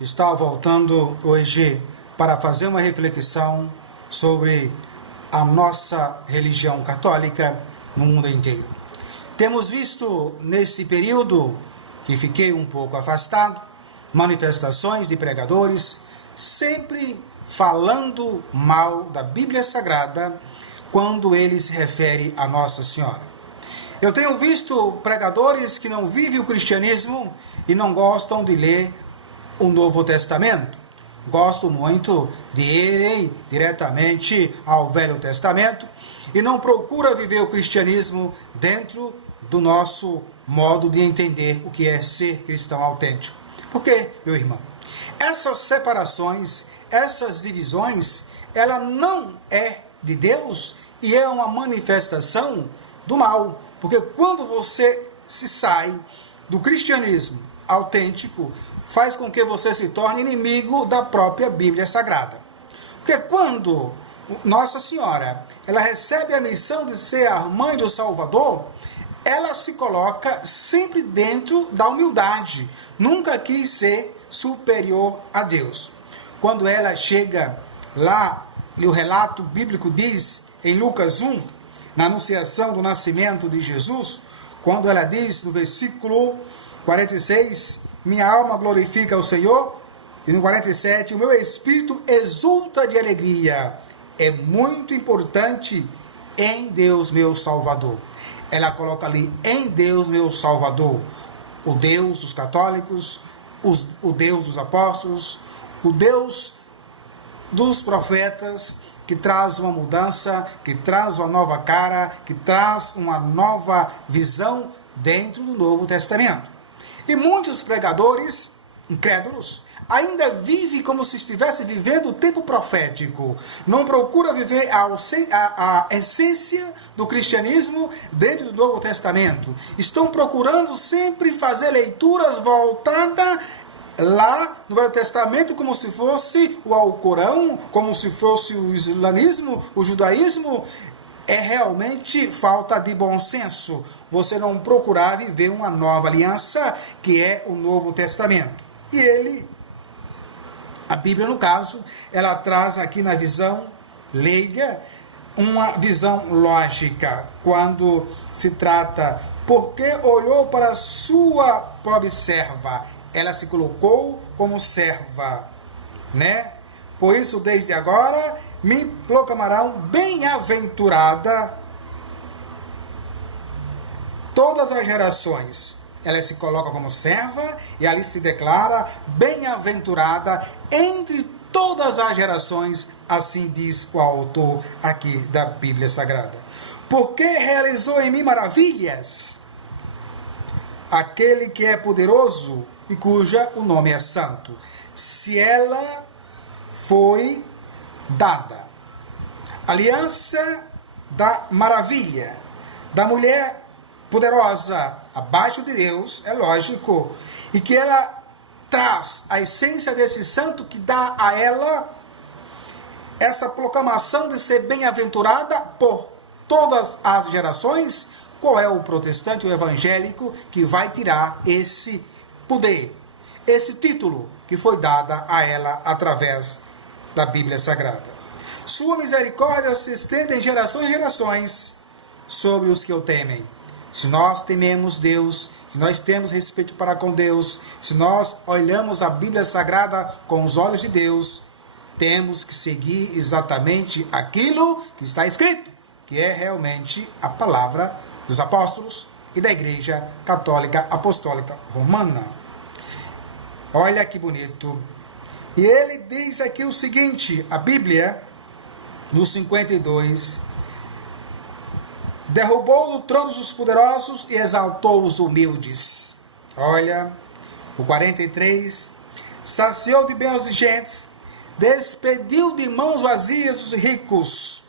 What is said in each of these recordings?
está voltando hoje para fazer uma reflexão sobre a nossa religião católica no mundo inteiro. Temos visto nesse período que fiquei um pouco afastado, manifestações de pregadores sempre falando mal da Bíblia Sagrada quando ele se refere a Nossa Senhora. Eu tenho visto pregadores que não vivem o cristianismo e não gostam de ler o Novo Testamento. Gostam muito de irem diretamente ao Velho Testamento e não procuram viver o cristianismo dentro do nosso modo de entender o que é ser cristão autêntico. Por quê, meu irmão? Essas separações, essas divisões, ela não é de Deus e é uma manifestação do mal. Porque quando você se sai do cristianismo autêntico, faz com que você se torne inimigo da própria Bíblia Sagrada. Porque quando Nossa Senhora ela recebe a missão de ser a mãe do Salvador, ela se coloca sempre dentro da humildade. Nunca quis ser superior a Deus. Quando ela chega lá, e o relato bíblico diz, em Lucas 1, na anunciação do nascimento de Jesus, quando ela diz no versículo 46, minha alma glorifica o Senhor, e no 47, o meu espírito exulta de alegria. É muito importante em Deus meu Salvador. Ela coloca ali, em Deus meu Salvador, o Deus dos católicos, o Deus dos apóstolos, o Deus dos profetas, que traz uma mudança, que traz uma nova cara, que traz uma nova visão dentro do Novo Testamento. E muitos pregadores incrédulos ainda vivem como se estivesse vivendo o tempo profético. Não procura viver a essência do cristianismo dentro do Novo Testamento. Estão procurando sempre fazer leituras voltadas lá no Velho Testamento, como se fosse o Alcorão, como se fosse o islamismo, o judaísmo. É realmente falta de bom senso você não procurar viver uma nova aliança, que é o Novo Testamento. E a Bíblia, no caso, ela traz aqui na visão leiga, uma visão lógica, quando se trata, porque olhou para a sua pobre serva, ela se colocou como serva, né? Por isso, desde agora, me proclamarão bem-aventurada todas as gerações. Ela se coloca como serva e ali se declara bem-aventurada entre todas as gerações, assim diz o autor aqui da Bíblia Sagrada. Porque realizou em mim maravilhas aquele que é poderoso e cuja o nome é santo. Se ela foi dada aliança da maravilha, da mulher poderosa abaixo de Deus, é lógico, e que ela traz a essência desse santo que dá a ela essa proclamação de ser bem-aventurada por todas as gerações. Qual é o protestante, o evangélico, que vai tirar esse poder, esse título que foi dado a ela através da Bíblia Sagrada? Sua misericórdia se estende em gerações e gerações sobre os que o temem. Se nós tememos Deus, se nós temos respeito para com Deus, se nós olhamos a Bíblia Sagrada com os olhos de Deus, temos que seguir exatamente aquilo que está escrito, que é realmente a palavra dos apóstolos e da Igreja Católica Apostólica Romana. Olha que bonito. E ele diz aqui o seguinte, a Bíblia, no 52, derrubou do trono os poderosos e exaltou os humildes. Olha, o 43, saciou de bem os gentes, despediu de mãos vazias os ricos.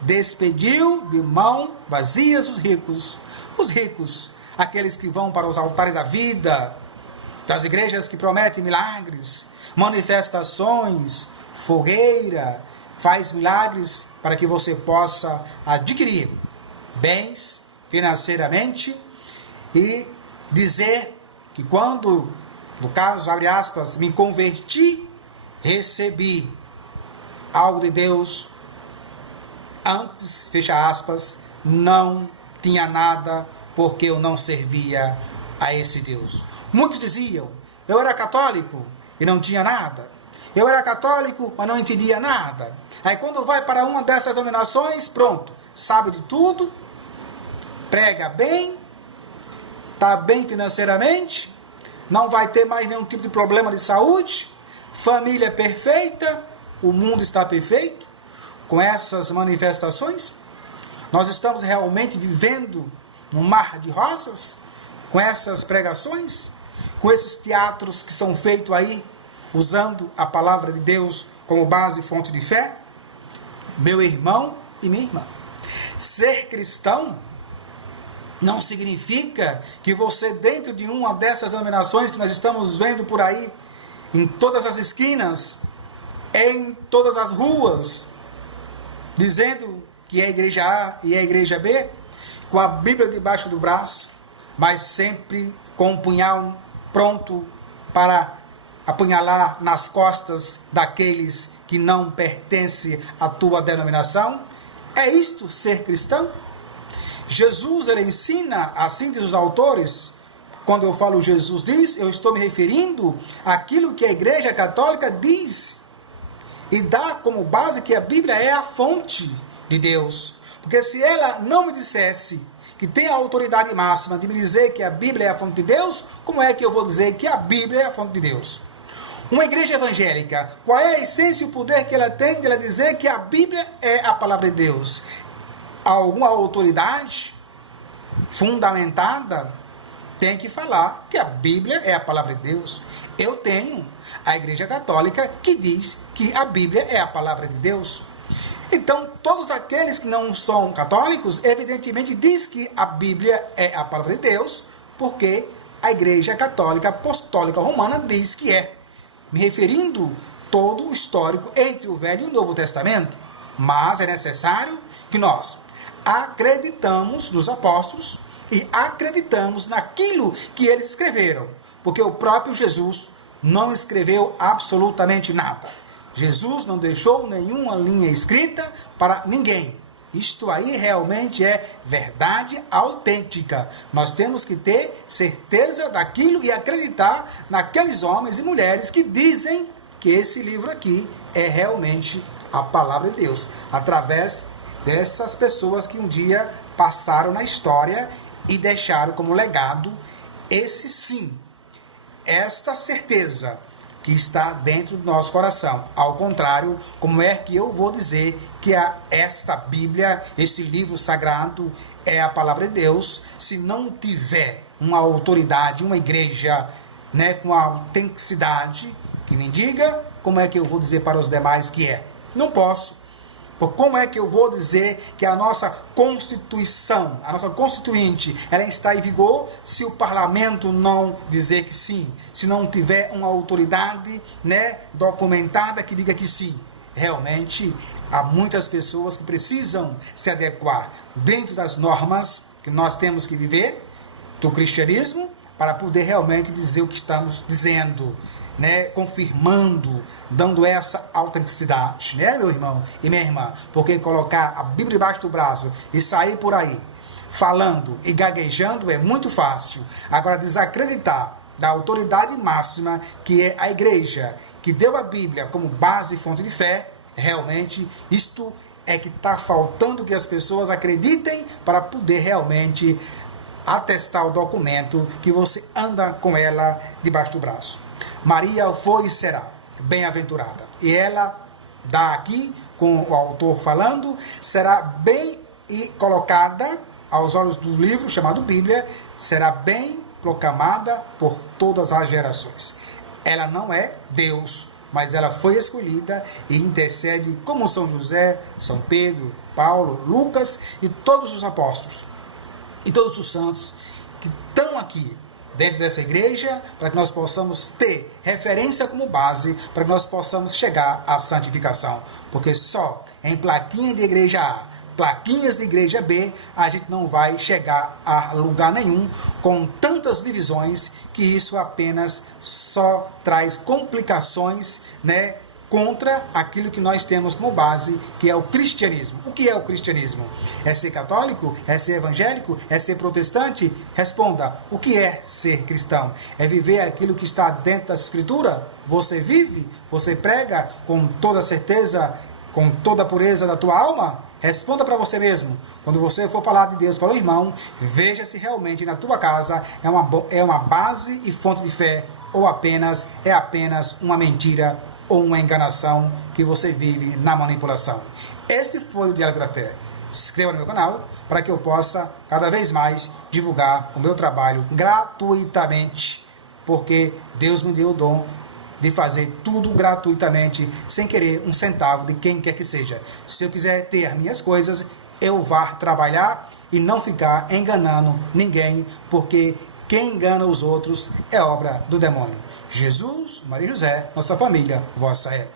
Despediu de mãos vazias os ricos. Os ricos, aqueles que vão para os altares da vida, das igrejas que prometem milagres, manifestações, fogueira, faz milagres para que você possa adquirir bens financeiramente e dizer que quando no caso, abre aspas, me converti, recebi algo de Deus, antes, fecha aspas, não tinha nada, porque eu não servia a esse Deus. Muitos diziam, eu era católico e não tinha nada. Eu era católico, mas não entendia nada. Aí quando vai para uma dessas denominações, pronto, sabe de tudo, prega bem, está bem financeiramente, não vai ter mais nenhum tipo de problema de saúde, família perfeita, o mundo está perfeito. Com essas manifestações, nós estamos realmente vivendo num mar de rosas, com essas pregações, com esses teatros que são feitos aí, usando a palavra de Deus como base e fonte de fé? Meu irmão e minha irmã, ser cristão não significa que você, dentro de uma dessas denominações que nós estamos vendo por aí, em todas as esquinas, em todas as ruas, dizendo que é a igreja A e é a igreja B, com a Bíblia debaixo do braço, mas sempre com um punhal pronto para apunhalar nas costas daqueles que não pertencem à tua denominação? É isto ser cristão? Jesus, ele ensina, assim diz os autores, quando eu falo Jesus diz, eu estou me referindo àquilo que a Igreja Católica diz, e dá como base que a Bíblia é a fonte de Deus. Porque se ela não me dissesse que tem a autoridade máxima de me dizer que a Bíblia é a fonte de Deus, como é que eu vou dizer que a Bíblia é a fonte de Deus? Uma igreja evangélica, qual é a essência e o poder que ela tem de ela dizer que a Bíblia é a palavra de Deus? Alguma autoridade fundamentada tem que falar que a Bíblia é a palavra de Deus. Eu tenho a Igreja Católica que diz que a Bíblia é a palavra de Deus. Então, todos aqueles que não são católicos, evidentemente diz que a Bíblia é a palavra de Deus, porque a Igreja Católica Apostólica Romana diz que é. Me referindo todo o histórico entre o Velho e o Novo Testamento. Mas é necessário que nós acreditamos nos apóstolos e acreditamos naquilo que eles escreveram, porque o próprio Jesus não escreveu absolutamente nada. Jesus não deixou nenhuma linha escrita para ninguém. Isto aí realmente é verdade autêntica. Nós temos que ter certeza daquilo e acreditar naqueles homens e mulheres que dizem que esse livro aqui é realmente a palavra de Deus, através dessas pessoas que um dia passaram na história e deixaram como legado esse sim, esta certeza que está dentro do nosso coração. Ao contrário, como é que eu vou dizer que esta Bíblia, esse livro sagrado, é a palavra de Deus, se não tiver uma autoridade, uma igreja, né, com a autenticidade que me diga? Como é que eu vou dizer para os demais que é? Não posso. Como é que eu vou dizer que a nossa Constituição, a nossa Constituinte, ela está em vigor se o parlamento não dizer que sim? Se não tiver uma autoridade, né, documentada que diga que sim? Realmente, há muitas pessoas que precisam se adequar dentro das normas que nós temos que viver do cristianismo para poder realmente dizer o que estamos dizendo, né, confirmando, dando essa autenticidade, né, meu irmão e minha irmã? Porque colocar a Bíblia debaixo do braço e sair por aí falando e gaguejando é muito fácil. Agora, desacreditar da autoridade máxima, que é a igreja, que deu a Bíblia como base e fonte de fé, realmente isto é que está faltando que as pessoas acreditem para poder realmente atestar o documento que você anda com ela debaixo do braço. Maria foi e será bem-aventurada. E ela dá aqui, com o autor falando, será bem e colocada aos olhos do livro chamado Bíblia, será bem proclamada por todas as gerações. Ela não é Deus, mas ela foi escolhida e intercede como São José, São Pedro, Paulo, Lucas e todos os apóstolos e todos os santos que estão aqui dentro dessa igreja, para que nós possamos ter referência como base, para que nós possamos chegar à santificação. Porque só em plaquinha de igreja A, plaquinhas de igreja B, a gente não vai chegar a lugar nenhum com tantas divisões, que isso apenas só traz complicações, né, contra aquilo que nós temos como base, que é o cristianismo. O que é o cristianismo? É ser católico? É ser evangélico? É ser protestante? Responda, o que é ser cristão? É viver aquilo que está dentro da Escritura? Você vive? Você prega com toda certeza, com toda a pureza da tua alma? Responda para você mesmo. Quando você for falar de Deus para o irmão, veja se realmente na tua casa é uma base e fonte de fé, ou é apenas uma mentira ou uma enganação que você vive na manipulação. Este foi o Diálogo da Fé. Se inscreva no meu canal para que eu possa cada vez mais divulgar o meu trabalho gratuitamente, porque Deus me deu o dom de fazer tudo gratuitamente, sem querer um centavo de quem quer que seja. Se eu quiser ter as minhas coisas, eu vá trabalhar e não ficar enganando ninguém, porque quem engana os outros é obra do demônio. Jesus, Maria e José, nossa família, vossa é.